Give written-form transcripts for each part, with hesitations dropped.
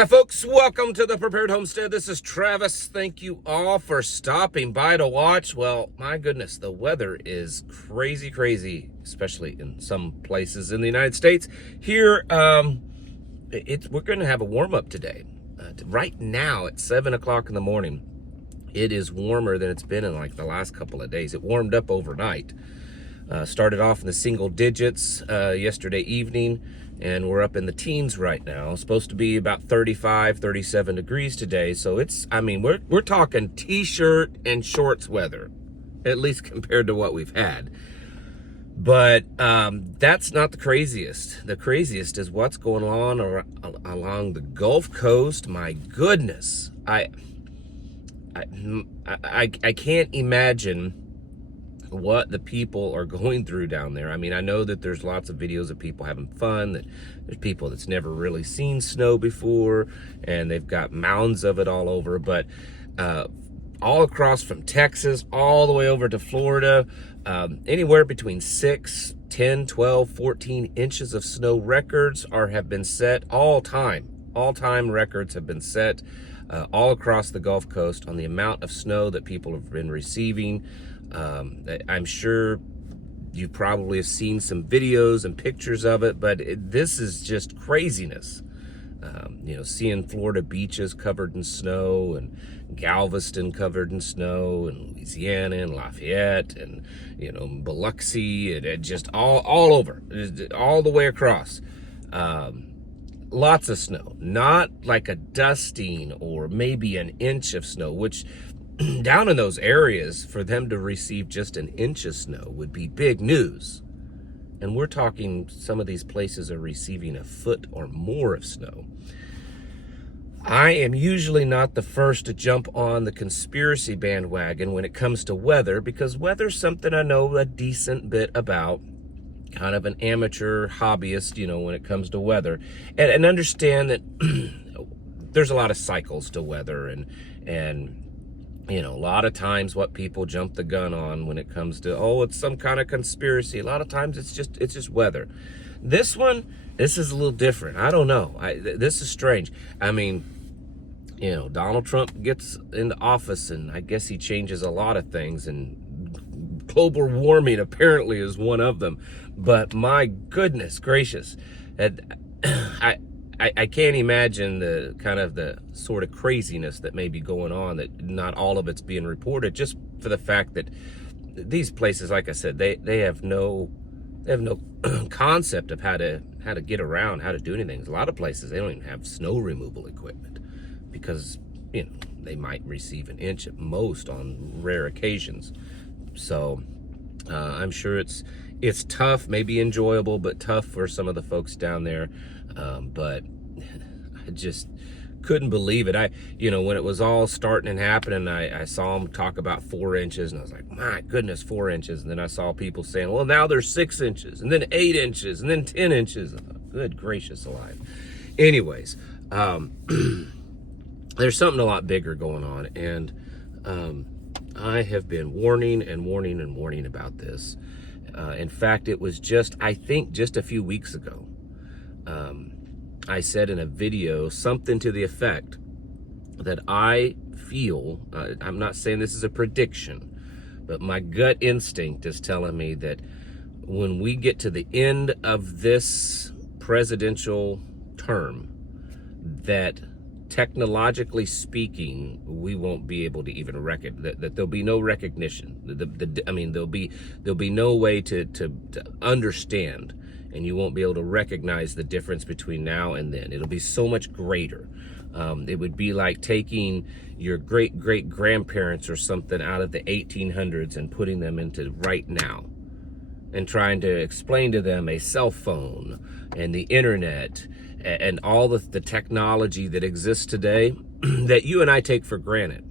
Hi folks, welcome to the Prepared Homestead. This is Travis. Thank you all for stopping by to watch. Well, my goodness, the weather is crazy, especially in some places in the United States. Here, we're going to have a warm-up today. Right now at 7 o'clock in the morning, it is warmer than it's been in like the last couple of days. It warmed up overnight. Started off in the single digits yesterday evening, and we're up in the teens right now. It's supposed to be about 35, 37 degrees today. So it's, I mean, we're talking t-shirt and shorts weather, at least compared to what we've had. But that's not the craziest. The craziest is what's going on along the Gulf Coast. My goodness, I can't imagine what the people are going through down there. I mean, I know that there's lots of videos of people having fun, that there's people that's never really seen snow before, and they've got mounds of it all over, but all across from Texas, all the way over to Florida, anywhere between 6, 10, 12, 14 inches of snow records have been set all-time records have been set all across the Gulf Coast on the amount of snow that people have been receiving. I'm sure you probably have seen some videos and pictures of it, but this is just craziness. You know, seeing Florida beaches covered in snow, and Galveston covered in snow, and Louisiana and Lafayette, and, you know, Biloxi, and just all over, all the way across. Lots of snow, not like a dusting or maybe an inch of snow, which down in those areas, for them to receive just an inch of snow would be big news. And we're talking some of these places are receiving a foot or more of snow. I am usually not the first to jump on the conspiracy bandwagon when it comes to weather, because weather's something I know a decent bit about. Kind of an amateur hobbyist, you know, when it comes to weather. And understand that there's a lot of cycles to weather, and you know, a lot of times what people jump the gun on when it comes to, oh, it's some kind of conspiracy. A lot of times it's just weather. This is a little different. I don't know. This is strange. I mean, you know, Donald Trump gets into office, and I guess he changes a lot of things, and global warming apparently is one of them. But my goodness gracious, I can't imagine the kind of the sort of craziness that may be going on, that not all of it's being reported, just for the fact that these places, like I said, they have no concept of how to get around, how to do anything. A lot of places, they don't even have snow removal equipment, because, you know, they might receive an inch at most on rare occasions. So I'm sure it's tough, maybe enjoyable, but tough for some of the folks down there. But I just couldn't believe it. You know, when it was all starting and happening, I saw them talk about 4 inches, and I was like, my goodness, 4 inches. And then I saw people saying, well, now there's 6 inches, and then 8 inches, and then 10 inches. Good gracious alive. Anyways, there's something a lot bigger going on, and I have been warning about this. In fact, it was I think just a few weeks ago, I said in a video something to the effect that I feel, I'm not saying this is a prediction, but my gut instinct is telling me that when we get to the end of this presidential term, that technologically speaking, we won't be able to even that there'll be no recognition. I mean, there'll be no way to understand, and you won't be able to recognize the difference between now and then. It'll be so much greater. It would be like taking your great-great-grandparents or something out of the 1800s and putting them into right now, and trying to explain to them a cell phone and the internet and all the technology that exists today that you and I take for granted.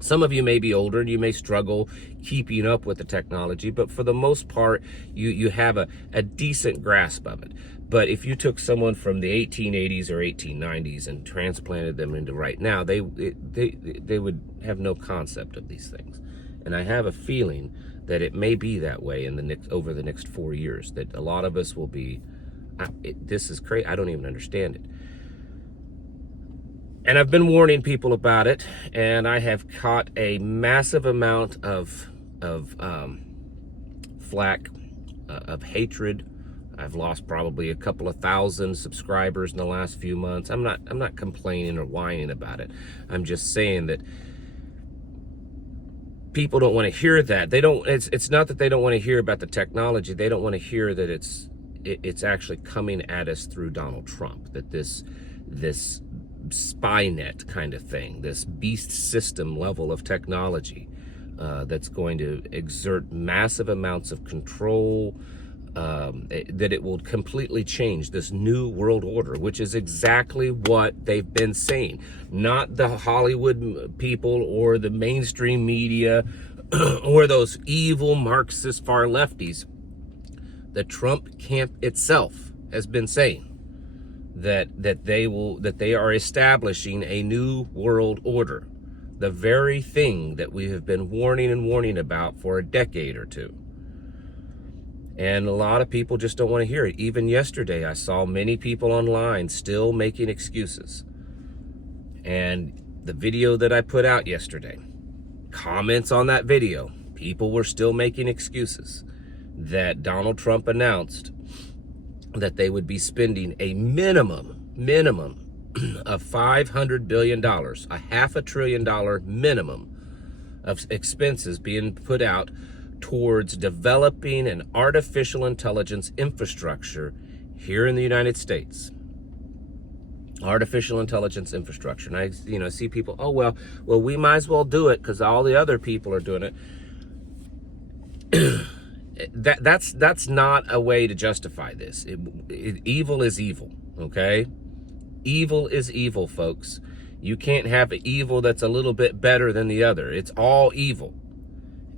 Some of you may be older and you may struggle keeping up with the technology, but for the most part, you have a decent grasp of it. But if you took someone from the 1880s or 1890s and transplanted them into right now, they would have no concept of these things. And I have a feeling that it may be that way over the next 4 years, that a lot of us will be, this is crazy, I don't even understand it. And I've been warning people about it, and I have caught a massive amount of flack, of hatred. I've lost probably a couple of thousand subscribers in the last few months. I'm not complaining or whining about it. I'm just saying that people don't want to hear that. They don't. It's not that they don't want to hear about the technology. They don't want to hear that it's actually coming at us through Donald Trump. That this spy net kind of thing, this beast system level of technology that's going to exert massive amounts of control, that it will completely change this new world order, which is exactly what they've been saying. Not the Hollywood people or the mainstream media or those evil Marxist far lefties. The Trump camp itself has been saying that they are establishing a new world order, the very thing that we have been warning about for a decade or two. And a lot of people just don't want to hear it. Even yesterday, I saw many people online still making excuses. And the video that I put out yesterday, comments on that video, people were still making excuses that Donald Trump announced that they would be spending a minimum of $500 billion, a $500 billion minimum of expenses being put out towards developing an artificial intelligence infrastructure here in the United States. Artificial intelligence infrastructure. And I see people, oh, well, we might as well do it because all the other people are doing it. That's not a way to justify this. Evil is evil, okay? Evil is evil, folks. You can't have an evil that's a little bit better than the other. It's all evil.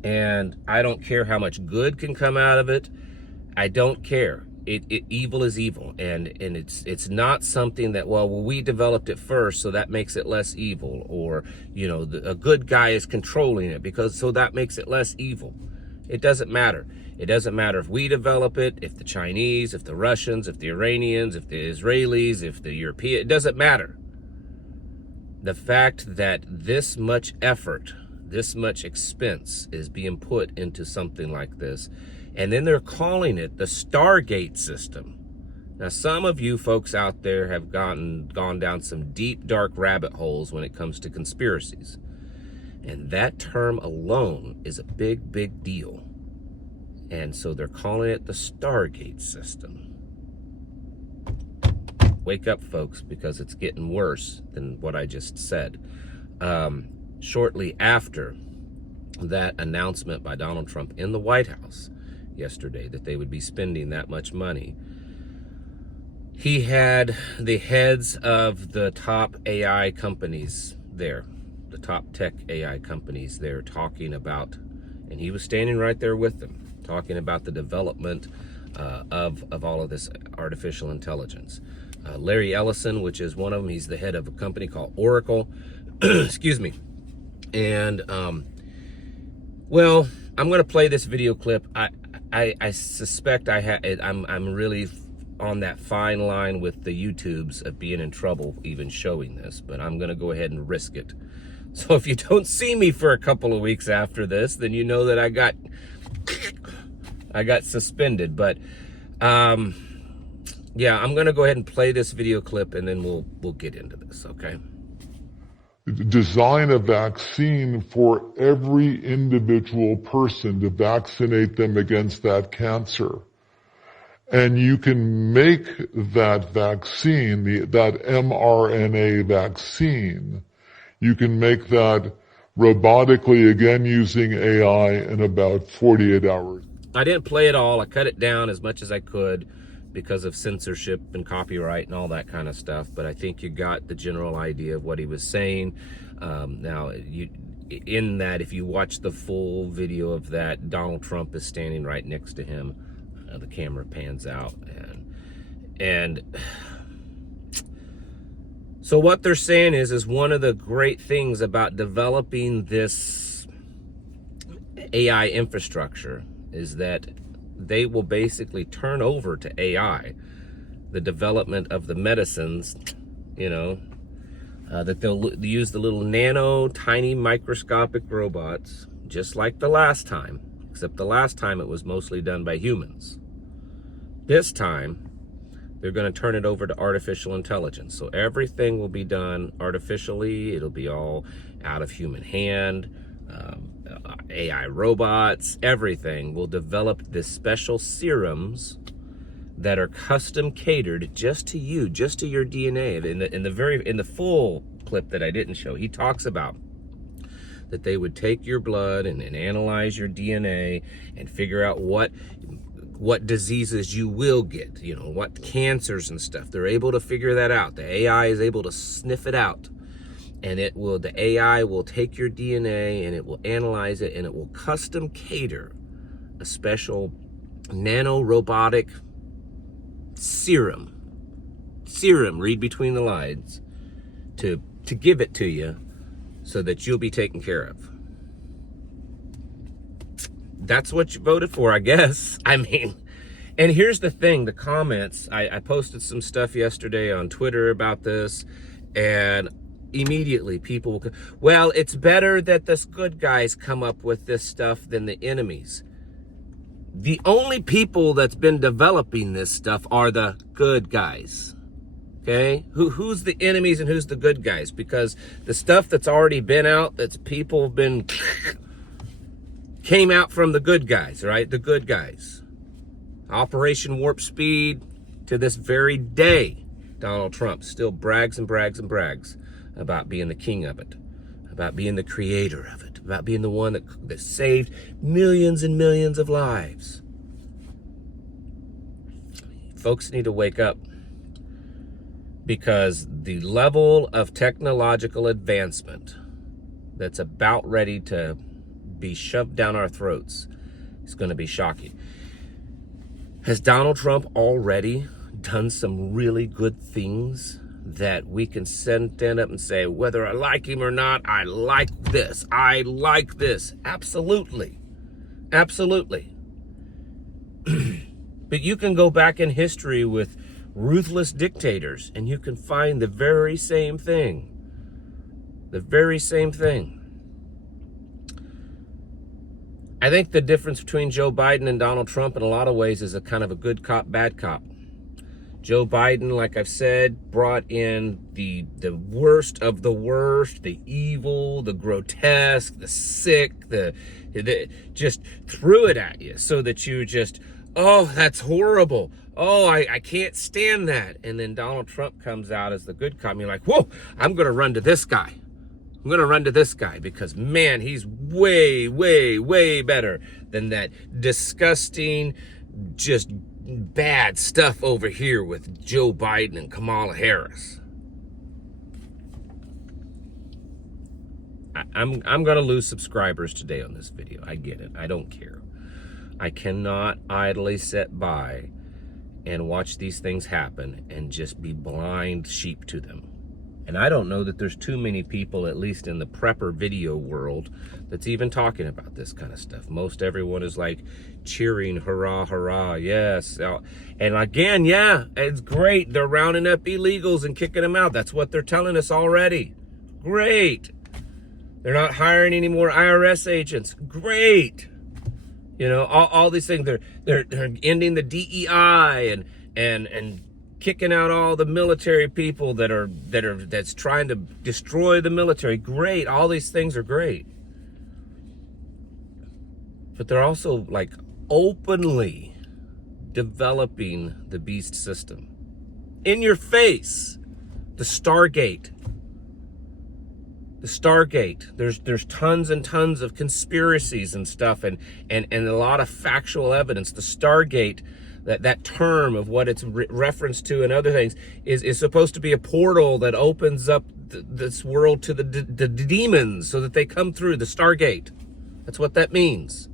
And I don't care how much good can come out of it. I don't care. Evil is evil. And it's not something that, well, we developed it first, so that makes it less evil. Or, a good guy is controlling it so that makes it less evil. It doesn't matter. It doesn't matter if we develop it, if the Chinese, if the Russians, if the Iranians, if the Israelis, if the Europeans, it doesn't matter. The fact that this much effort, this much expense is being put into something like this, and then they're calling it the Stargate system. Now, some of you folks out there have gone down some deep, dark rabbit holes when it comes to conspiracies. And that term alone is a big, big deal. And so they're calling it the Stargate system. Wake up, folks, because it's getting worse than what I just said. Shortly after that announcement by Donald Trump in the White House yesterday that they would be spending that much money, he had the heads of the top AI companies there, the top tech AI companies there talking about, and he was standing right there with them, talking about the development of all of this artificial intelligence. Larry Ellison, which is one of them, he's the head of a company called Oracle. Excuse me. And, well, I'm going to play this video clip. I suspect I'm really on that fine line with the YouTubes of being in trouble even showing this, but I'm going to go ahead and risk it. So if you don't see me for a couple of weeks after this, then you know that I got suspended. But yeah, I'm going to go ahead and play this video clip, and then we'll get into this, okay? Design a vaccine for every individual person to vaccinate them against that cancer. And you can make that vaccine, that mRNA vaccine, you can make that robotically, again using AI, in about 48 hours. I didn't play it all. I cut it down as much as I could because of censorship and copyright and all that kind of stuff. But I think you got the general idea of what he was saying. Now, in that, if you watch the full video of that, Donald Trump is standing right next to him. The camera pans out, and so what they're saying is one of the great things about developing this AI infrastructure is that they will basically turn over to AI the development of the medicines, that they'll use the little nano, tiny, microscopic robots, just like the last time, except the last time it was mostly done by humans. This time, they're going to turn it over to artificial intelligence. So everything will be done artificially. It'll be all out of human hand. AI robots, everything will develop this special serums that are custom catered just to you, just to your DNA. In the full clip that I didn't show, he talks about that they would take your blood and analyze your DNA and figure out what diseases you will get, you know, what cancers and stuff. They're able to figure that out. The AI is able to sniff it out. And the AI will take your DNA and it will analyze it, and it will custom cater a special nano robotic serum, read between the lines, to give it to you so that you'll be taken care of. That's what you voted for, I guess. I mean, and here's the thing, the comments, I posted some stuff yesterday on Twitter about this, and immediately people will, well, it's better that the good guys come up with this stuff than the enemies. The only people that's been developing this stuff are the good guys. Okay? Who's the enemies and who's the good guys? Because the stuff that's already been out, that's people have been came out from the good guys, right? The good guys. Operation Warp Speed, to this very day, Donald Trump still brags and brags and brags about being the king of it, about being the creator of it, about being the one that saved millions and millions of lives. Folks need to wake up, because the level of technological advancement that's about ready to be shoved down our throats is going to be shocking. Has Donald Trump already done some really good things that we can stand up and say, whether I like him or not, I like this, I like this? Absolutely. Absolutely. But you can go back in history with ruthless dictators and you can find the very same thing. The very same thing. I think the difference between Joe Biden and Donald Trump in a lot of ways is a kind of a good cop, bad cop. Joe Biden, like I've said, brought in the worst of the worst, the evil, the grotesque, the sick, just threw it at you so that you just, oh, that's horrible. Oh, I can't stand that. And then Donald Trump comes out as the good cop. And you're like, whoa, I'm going to run to this guy. I'm going to run to this guy because, man, he's way, way, way better than that disgusting, just bad stuff over here with Joe Biden and Kamala Harris. I'm going to lose subscribers today on this video. I get it. I don't care. I cannot idly sit by and watch these things happen and just be blind sheep to them. And I don't know that there's too many people, at least in the prepper video world, that's even talking about this kind of stuff. Most everyone is like cheering, hurrah, hurrah, yes. And again, yeah, it's great. They're rounding up illegals and kicking them out. That's what they're telling us already. Great. They're not hiring any more IRS agents. Great. You know, all these things. They're ending the DEI and kicking out all the military people that's trying to destroy the military. Great. All these things are great. But they're also like openly developing the beast system. In your face. The Stargate. The Stargate. There's tons and tons of conspiracies and stuff and a lot of factual evidence. The Stargate, that term of what it's referenced to and other things is supposed to be a portal that opens up this world to the demons so that they come through. The Stargate. That's what that means.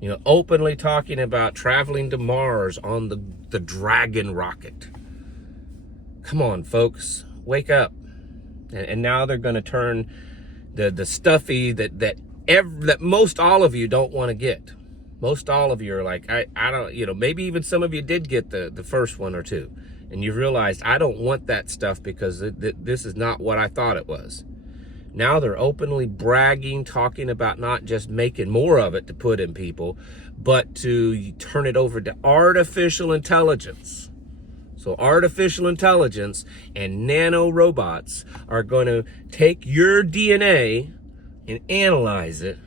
You know, openly talking about traveling to Mars on the Dragon rocket. Come on, folks. Wake up. And now they're going to turn the stuffy that most all of you don't want to get. Most all of you are like, I don't, you know, maybe even some of you did get the first one or two. and you've realized, I don't want that stuff because this is not what I thought it was. Now they're openly bragging, talking about not just making more of it to put in people, but to turn it over to artificial intelligence. So artificial intelligence and nano robots are going to take your DNA and analyze it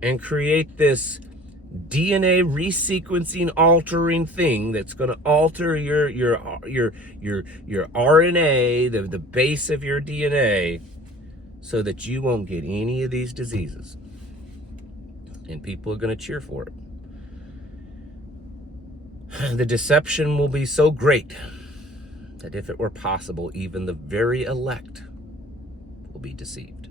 and create this DNA resequencing altering thing that's going to alter your RNA, the base of your DNA, so that you won't get any of these diseases. And people are going to cheer for it. The deception will be so great that if it were possible, even the very elect will be deceived.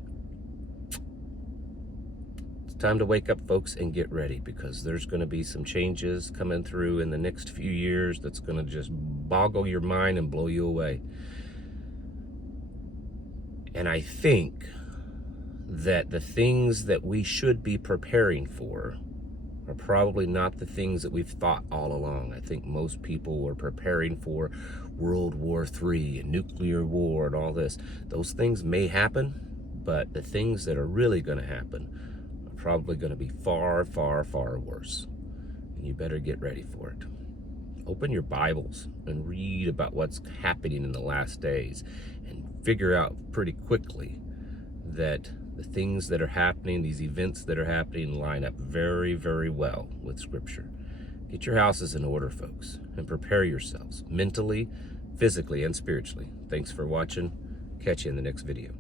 It's time to wake up, folks, and get ready, because there's going to be some changes coming through in the next few years that's going to just boggle your mind and blow you away. And I think that the things that we should be preparing for are probably not the things that we've thought all along. I think most people were preparing for World War III and nuclear war and all this. Those things may happen, but the things that are really going to happen are probably going to be far, far, far worse. And you better get ready for it. Open your Bibles and read about what's happening in the last days, and figure out pretty quickly that the things that are happening, these events that are happening, line up very, very well with Scripture. Get your houses in order, folks, and prepare yourselves mentally, physically, and spiritually. Thanks for watching. Catch you in the next video.